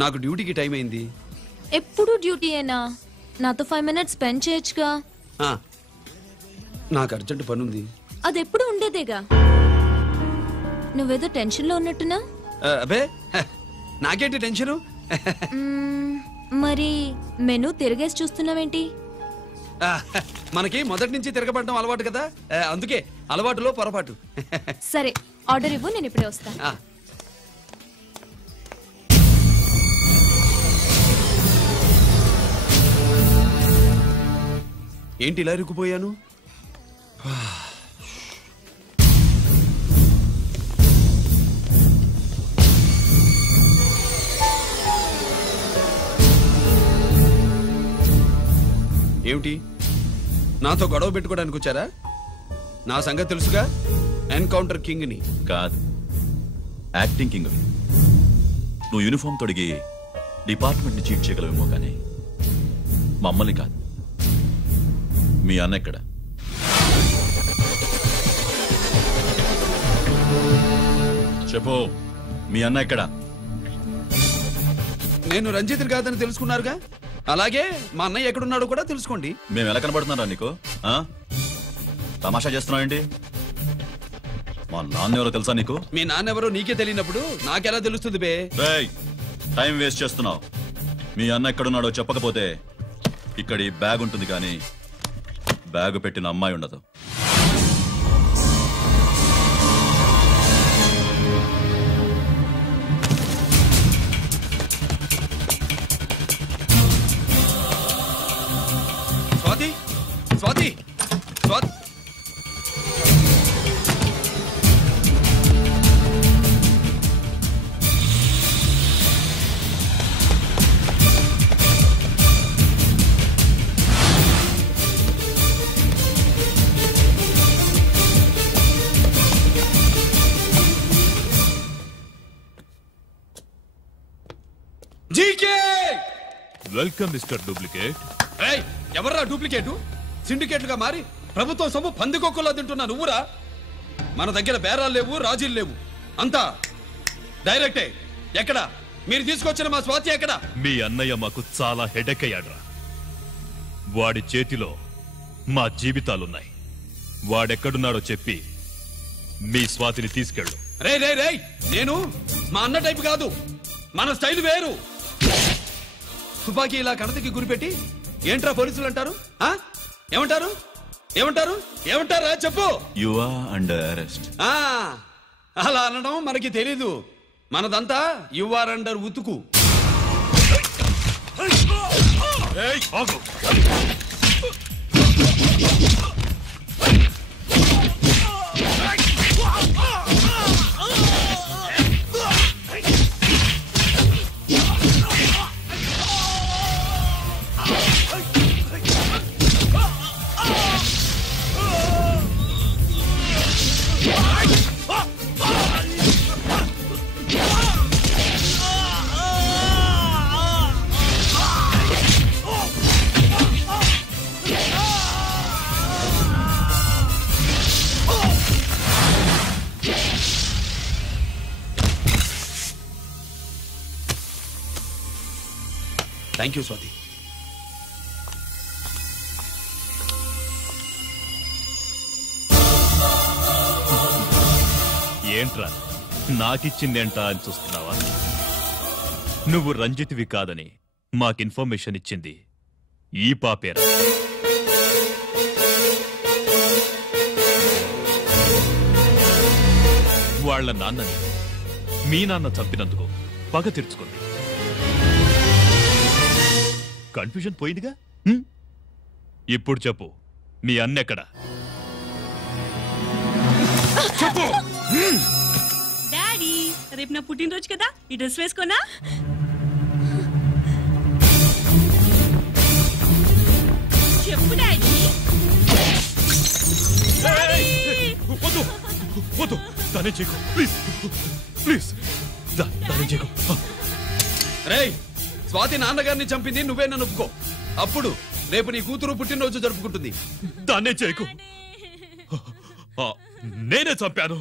నాకు డ్యూటీకి టైం అయింది. ఎప్పుడు డ్యూటీయేనా? నాతో 5 minutes స్పెండ్ చేయొచ్చుగా. నాకు అర్జెంట్ పని ఉంది. అది ఎప్పుడు ఉండేదేగా. నువ్వేదో టెన్షన్లో ఉన్నట్టునా? అబే నాకేంటి టెన్షను? మరి మెనూ తిరిగేసి చూస్తున్నావేంటి? మనకి మొదటి నుంచి తిరగబడడం అలవాటు కదా, అందుకే అలవాటులో పొరపాటు. సరే ఆర్డర్ ఇవ్వు, నేను ఇప్పుడే వస్తాను. ఏంటి ఇలా ఇరుక్కుపోయాను? ఏమిటి, నాతో గొడవ పెట్టుకోవడానికి వచ్చారా? నా సంగతి తెలుసుగా, ఎన్కౌంటర్ కింగ్ ని. కాదు, యాక్టింగ్ కింగ్. నువ్వు యూనిఫామ్ తొడిగి డిపార్ట్మెంట్ ని చీట్ చేయగలవేమో కానీ మమ్మల్ని కాదు. మీ అన్న ఎక్కడ? చెప్పు, మీ అన్న ఎక్కడ? నేను రంజిత్ కాదని తెలుసుకున్నారుగా, అలాగే మా అన్నయ్య ఎక్కడున్నాడో కూడా తెలుసుకోండి. మేము ఎలా కనబడుతున్నారా నీకు? తమాషా చేస్తున్నావేంటి? మా నాన్న ఎవరో తెలుసా నీకు? మీ నాన్న ఎవరో నీకే తెలియనప్పుడు నాకెలా తెలుస్తుంది బే? టైం వేస్ట్ చేస్తున్నావు. మీ అన్న ఎక్కడున్నాడో చెప్పకపోతే ఇక్కడ ఈ బ్యాగ్ ఉంటుంది కానీ బ్యాగ్ పెట్టిన అమ్మాయి ఉండదు. Swathi, Swathi, Swathi. GK welcome mister duplicate. ఎవర్రా డూప్లికేటు? సిండికేట్లుగా మారి ప్రభుత్వం సొమ్ము పందికొక్కులా తింటున్నా నువ్వురా? మన దగ్గర బేరాలు లేవు, రాజీలు లేవు, అంతా డైరెక్టే. ఎక్కడ మీరు తీసుకొచ్చిన మా స్వాతి ఎక్కడ? మీ అన్నయ్య మాకు చాలా హెడేక్ అయ్యాడ్రా. వాడి చేతిలో మా జీవితాలున్నాయి. వాడెక్కడున్నాడో చెప్పి మీ స్వాతిని తీసుకెళ్ళు. రే రే రే, నేను మా అన్న టైపు కాదు, మన స్టైల్ వేరు. తుపాకీ ఇలా కణతకి గురిపెట్టి ఏంట్రా పోలీసులు అంటారు? ఏమంటారు? ఏమంటారు? ఏమంటారా చెప్పు. You are under arrest. అలా అనడం మనకి తెలీదు. మనదంతా యు ఆర్ అండర్ ఉతుకు. Thank you Swathi. ఏంట్రా నాకిచ్చిందేంటా అని చూస్తున్నావా? నువ్వు రంజిత్వి కాదని మాకు ఇన్ఫర్మేషన్ ఇచ్చింది ఈ పాపేరా. వాళ్ల నాన్నని మీ నాన్న చంపినందుకు పగ తీర్చుకుంది. కన్ఫ్యూజన్ పోయిందిగా. ఇప్పుడు చెప్పు, మీ అన్నెక్కడా? చెప్పు. డాడీ, రేపు నా పుట్టినరోజు కదా, ఈ డ్రెస్ వేసుకోనా? చెప్పు డాడీ. వద్దు వద్దు, దానే చేయకు ప్లీజ్ ప్లీజ్, దానే చేయకు. రేయ్, స్వాతి నాన్నగారిని చంపింది నువ్వే నన్ను ఒప్పుకో. అప్పుడు రేపు నీ కూతురు పుట్టినరోజు జరుపుకుంటుంది. దాన్నే చేయకు. నేనే చంపాను,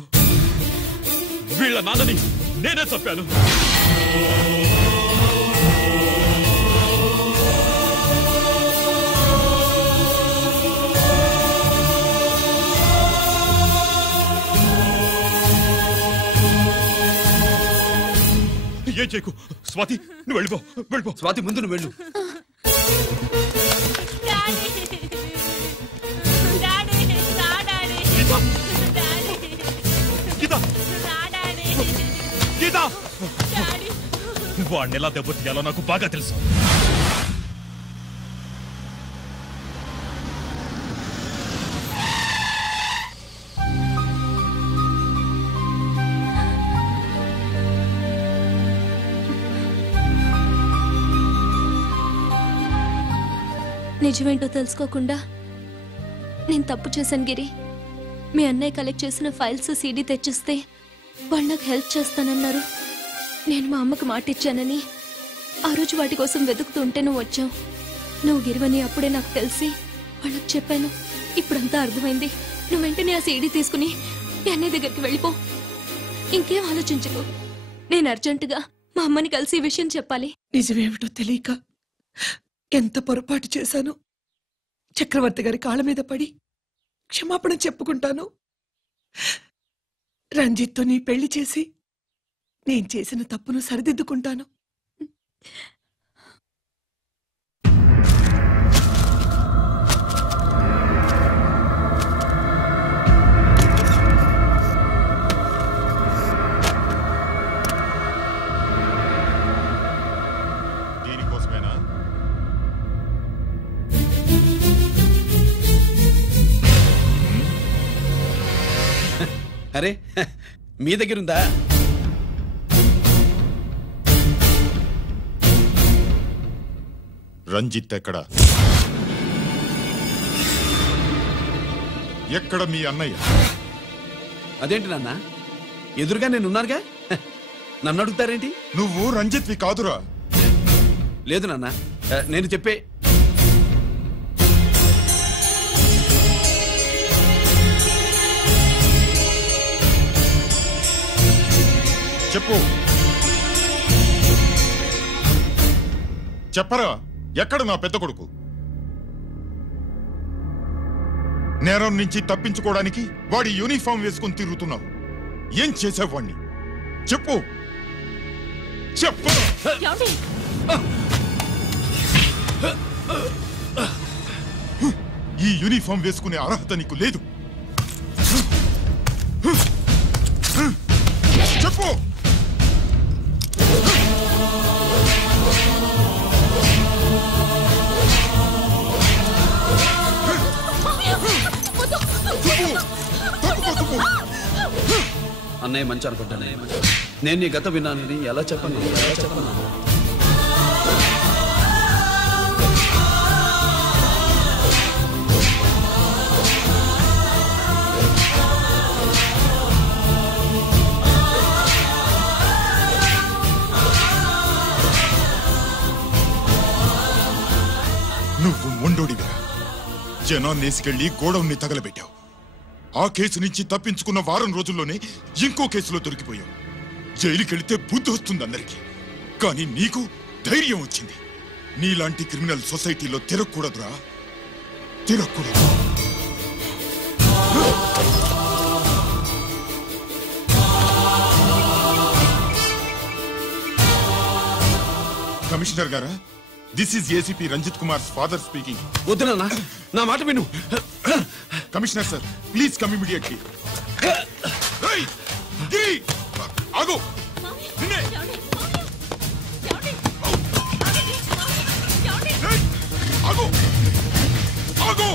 వీళ్ళ నాన్నని నేనే చంపాను. ఏం చేయకు. స్వాతి నువ్వు వెళ్ళిపో, వెళ్ళిపో. స్వాతి ముందు నువ్వు వెళ్ళు. వాడిని ఎలా దెబ్బతీయాలో నాకు బాగా తెలుసు. నిజమేంటో తెలుసుకోకుండా నేను తప్పు చేశాను గిరి. మీ అన్నయ్య కలెక్ట్ చేసిన ఫైల్స్ సీడీ తెచ్చిస్తే వాళ్ళు నాకు హెల్ప్ చేస్తానన్నారు. నేను మా అమ్మకు మాట ఇచ్చానని ఆ రోజు వాటి కోసం వెతుకుతుంటే నువ్వు వచ్చావు. నువ్వు గిరివని అప్పుడే నాకు తెలిసి వాళ్ళకి చెప్పాను. ఇప్పుడంతా అర్థమైంది. నువ్వు వెంటనే ఆ సీడీ తీసుకుని మీ అన్నయ్య దగ్గరికి వెళ్ళిపో. ఇంకేం ఆలోచించకు. నేను అర్జెంటుగా మా అమ్మని కలిసి ఈ విషయం చెప్పాలి. నిజమేమిటో తెలియక ఎంత పొరపాటు చేశాను. చక్రవర్తి గారి కాళ్ళ మీద పడి క్షమాపణ చెప్పుకుంటాను. రంజిత్తో నీ పెళ్లి చేసి నేను చేసిన తప్పును సరిదిద్దుకుంటాను. దీనికోసమేనా? అరే మీ దగ్గరుందా? రంజిత్ ఎక్కడ? ఎక్కడ మీ అన్నయ్య? అదేంటి నాన్న, ఎదురుగా నేనున్నానుగా, నన్ను అడుగుతారేంటి? నువ్వు రంజిత్వి కాదురా. లేదు నాన్న, నేను చెప్పే. చెప్పు, చెప్పరా, ఎక్కడ నా పెద్ద కొడుకు? నేరం నుంచి తప్పించుకోవడానికి వాడి యూనిఫామ్ వేసుకుని తిరుగుతున్నావు. ఏం చేసావు వాణ్ణి? చెప్పు, చెప్పు. ఈ యూనిఫామ్ వేసుకునే అర్హత నీకు లేదు. చెప్పు. అన్నయ్య మంచి అనుకుంటాను. నేను నీ గత విన్నానని ఎలా చెప్పను? నువ్వు మొండోడిగా జనాన్నేసుకెళ్లి గోడౌన్ని తగలబెట్టావు. ఆ కేసు నుంచి తప్పించుకున్న వారం రోజుల్లోనే ఇంకో కేసులో దొరికిపోయావు. జైలుకెళ్తే బుద్ధి వస్తుంది అందరికీ, కానీ నీకు ధైర్యం వచ్చింది. నీలాంటి క్రిమినల్ సొసైటీలో తిరగకూడదురా, తిరగకూడదు. కమిషనర్ గారా, this is ACP Ranjith Kumar father speaking. వద్దు నాన్న, నా మాట విను. Commissioner sir, please come immediately. ఆగు. ఆగు. ఆగు.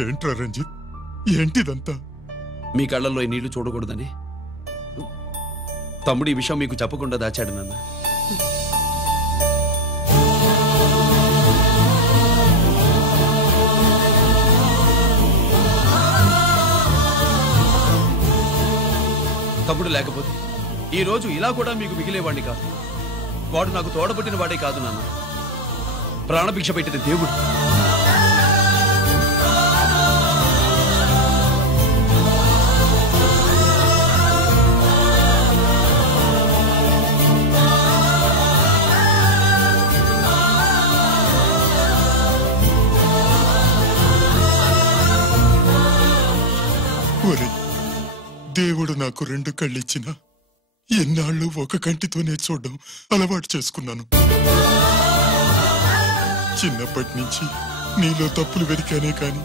ఏంట్రా రంజిత్, ఏంటిదంతా? మీ కళ్ళల్లో ఈ నీళ్లు చూడకూడదని తమ్ముడు ఈ విషయం మీకు చెప్పకుండా దాచాడు నాన్న. తమ్ముడు లేకపోతే ఈ రోజు ఇలా కూడా మీకు మిగిలేవాడిని కాదు. వాడు నాకు తోడబుట్టిన వాడే కాదు నాన్న, ప్రాణభిక్ష పెట్టిన దేవుడు. దేవుడు నాకు 2 కళ్ళిచ్చిన ఎన్నాళ్ళు ఒక కంటితోనే చూడడం అలవాటు చేసుకున్నాను. చిన్నప్పటి నుంచి నీలో తప్పులు వెతికానే కాని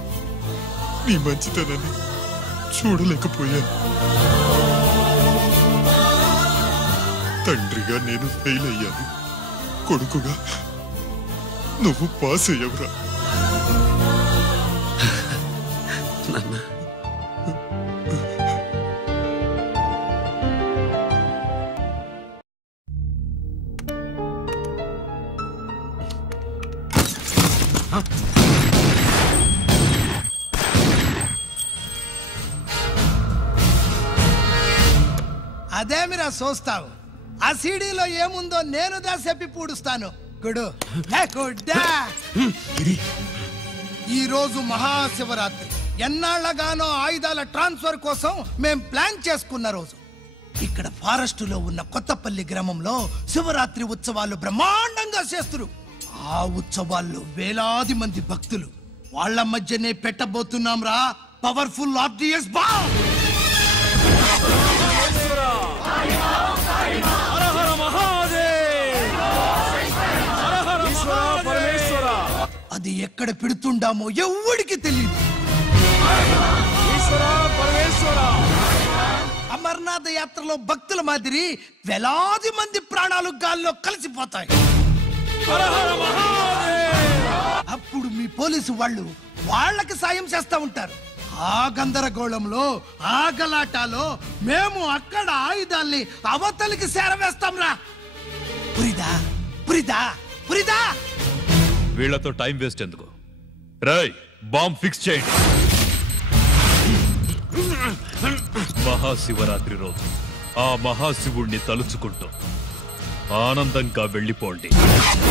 నీ మంచితనాన్ని చూడలేకపోయాను. తండ్రిగా నేను ఫెయిల్ అయ్యాను, కొడుకుగా నువ్వు పాస్ అయ్యవురా. అదేమిరా చూస్తావు? ఆ సీడీలో ఏముందో నేను చెప్పి పూడుస్తాను. గుడు ఈ రోజు మహాశివరాత్రి. ఎన్నాళ్లగానో ఆయుధాల ట్రాన్స్ఫర్ కోసం మేం ప్లాన్ చేసుకున్న రోజు. ఇక్కడ ఫారెస్ట్ లో ఉన్న కొత్తపల్లి గ్రామంలో శివరాత్రి ఉత్సవాలు బ్రహ్మాండంగా చేస్తున్నారు. ఆ ఉత్సవాల్లో వేలాది మంది భక్తులు. వాళ్ళ మధ్యనే పెట్టబోతున్నాం రా పవర్ఫుల్ ఆర్డిఎస్ బాంబ్. అది ఎక్కడ పెడుతుండామో ఎవడికి తెలియదు. అమర్నాథ్ యాత్రలో భక్తుల మాదిరి వేలాది మంది ప్రాణాలు గాల్లో కలిసిపోతాయి. అప్పుడు మీ పోలీసు వాళ్ళు వాళ్ళకి సాయం చేస్తా ఉంటారు. ఆ గందరగోళంలో ఆ గలాటాలో మేము అక్కడ ఆయుధాల్ని అవతలికి చేరవేస్తాం రా. పురిదా పురిదా పురిదా. వీళ్లతో టైం వేస్ట్ ఎందుకు? రై, బాంబ్ ఫిక్స్ చేయండి. మహాశివరాత్రి రోజు ఆ మహాశివుణ్ణి తలుచుకుంటూ ఆనందంగా వెళ్ళిపోండి.